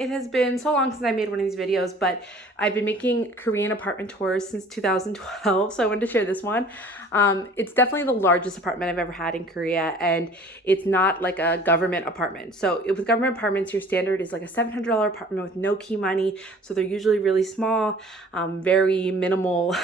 It has been so long since I made one of these videos, but I've been making Korean apartment tours since 2012, so I wanted to share this one. It's definitely the largest apartment I've ever had in Korea, and it's not like a government apartment. So with government apartments, your standard is like a $700 apartment with no key money, so they're usually really small, very minimal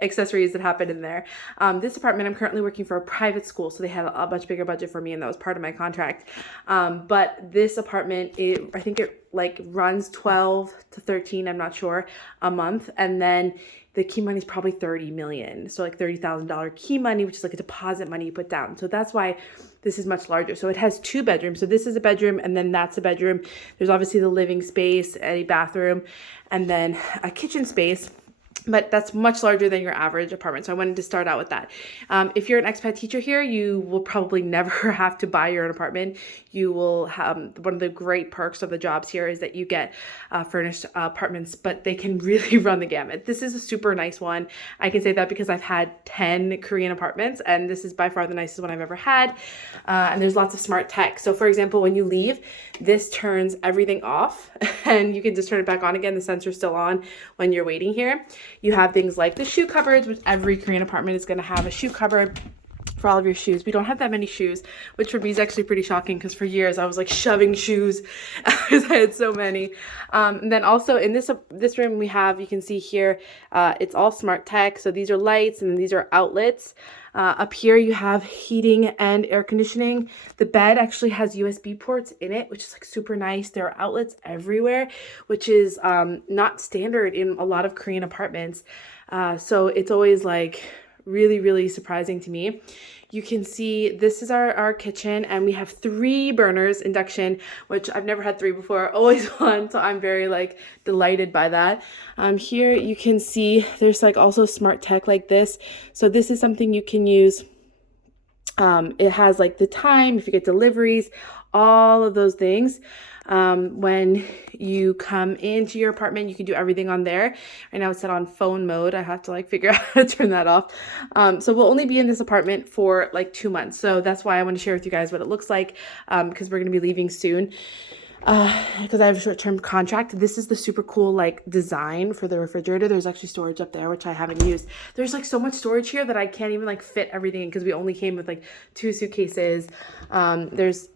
accessories that happen in there. This apartment, I'm currently working for a private school, so they have a much bigger budget for me, and that was part of my contract. But this apartment, I think it like runs 12 to 13, I'm not sure, a month. And then the key money is probably 30 million. So like $30,000 key money, which is like a deposit money you put down. So that's why this is much larger. So it has 2 bedrooms. So this is a bedroom and then that's a bedroom. There's obviously the living space, a bathroom, and then a kitchen space. But that's much larger than your average apartment. So I wanted to start out with that. If you're an expat teacher here, you will probably never have to buy your own apartment. You will have, one of the great perks of the jobs here is that you get furnished apartments, but they can really run the gamut. This is a super nice one. I can say that because I've had 10 Korean apartments, and this is by far the nicest one I've ever had. And there's lots of smart tech. So for example, when you leave, this turns everything off and you can just turn it back on again. The sensor's still on when you're waiting here. You have things like the shoe cupboards, which every Korean apartment is going to have a shoe cupboard for all of your shoes. We don't have that many shoes, which for me is actually pretty shocking because for years I was like shoving shoes because I had so many. And then also in this room we have, you can see here, it's all smart tech. So these are lights and these are outlets. Up here you have heating and air conditioning. The bed actually has USB ports in it, which is like super nice. There are outlets everywhere, which is not standard in a lot of Korean apartments. So it's always like really, really surprising to me. You can see this is our kitchen, and we have 3 burners induction, which I've never had 3 before, always one. So I'm very like delighted by that. Here you can see there's like also smart tech like this. So this is something you can use. It has like the time, if you get deliveries, all of those things. When you come into your apartment, you can do everything on there. Right now it's set on phone mode. I have to like figure out how to turn that off. So we'll only be in this apartment for like 2 months. So that's why I want to share with you guys what it looks like, because we're going to be leaving soon. Because I have a short-term contract. This is the super cool like design for the refrigerator. There's actually storage up there, which I haven't used. There's like so much storage here that I can't even like fit everything in because we only came with like 2 suitcases. There's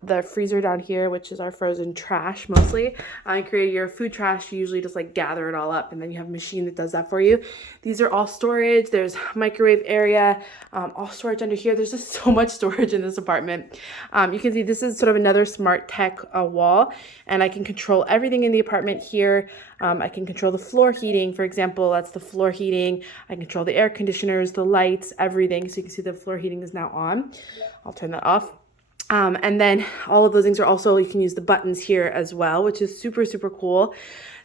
the freezer down here, which is our frozen trash mostly. In Korea, your food trash, you usually just like gather it all up and then you have a machine that does that for you. These are all storage. There's microwave area, all storage under here. There's just so much storage in this apartment. You can see this is sort of another smart tech wall, and I can control everything in the apartment here. I can control the floor heating, for example. That's the floor heating. I can control the air conditioners, the lights, everything. So you can see the floor heating is now on. I'll turn that off. And then all of those things are also, you can use the buttons here as well, which is super, super cool.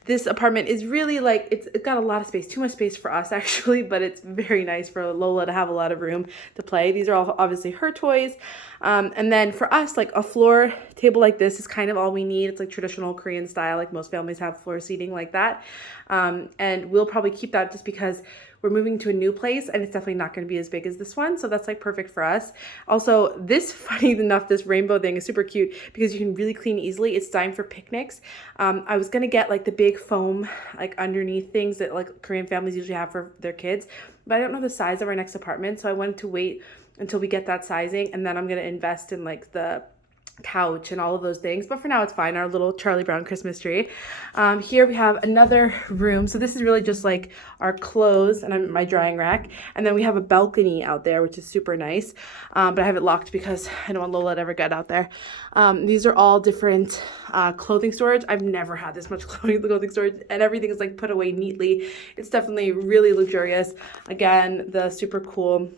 This apartment is really like, it's got a lot of space, too much space for us actually, but it's very nice for Lola to have a lot of room to play. These are all obviously her toys. And then for us, like a floor table like this is kind of all we need. It's like traditional Korean style, like most families have floor seating like that. And we'll probably keep that just because we're moving to a new place and it's definitely not going to be as big as this one. So that's like perfect for us. Also, this, funny enough, this rainbow thing is super cute because you can really clean easily. It's designed for picnics. I was going to get like the big foam, like underneath things that like Korean families usually have for their kids, but I don't know the size of our next apartment. So I wanted to wait until we get that sizing, and then I'm going to invest in like the couch and all of those things, but for now it's fine. Our little Charlie Brown Christmas tree. Here we have another room. So this is really just like our clothes and my drying rack, and then we have a balcony out there, which is super nice, but I have it locked because I don't want Lola to ever get out there. These are all different clothing storage. I've never had this much clothing storage, and everything is like put away neatly. It's definitely really luxurious. Again, the super cool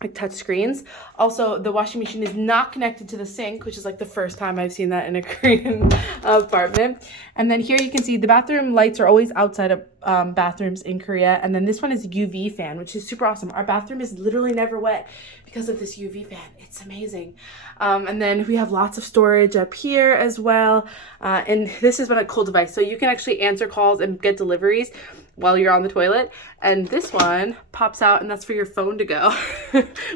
like touch screens. Also, the washing machine is not connected to the sink, which is like the first time I've seen that in a Korean apartment. And then here you can see the bathroom lights are always outside of bathrooms in Korea. And then this one is a UV fan, which is super awesome. Our bathroom is literally never wet because of this UV fan. It's amazing. And then we have lots of storage up here as well. And this is a cool device. So you can actually answer calls and get deliveries while you're on the toilet, and this one pops out and that's for your phone to go,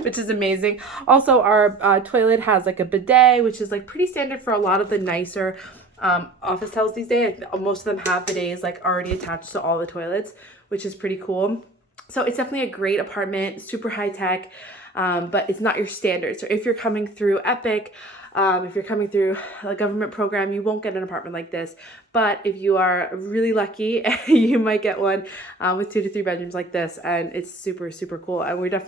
which is amazing. Also, our toilet has like a bidet, which is like pretty standard for a lot of the nicer office towels these days. Most of them have bidets like already attached to all the toilets, which is pretty cool. So it's definitely a great apartment, super high tech, but it's not your standard. So if you're coming through Epic, if you're coming through a government program, you won't get an apartment like this. But if you are really lucky, you might get one with 2 to 3 bedrooms like this, and it's super, super cool. And we're definitely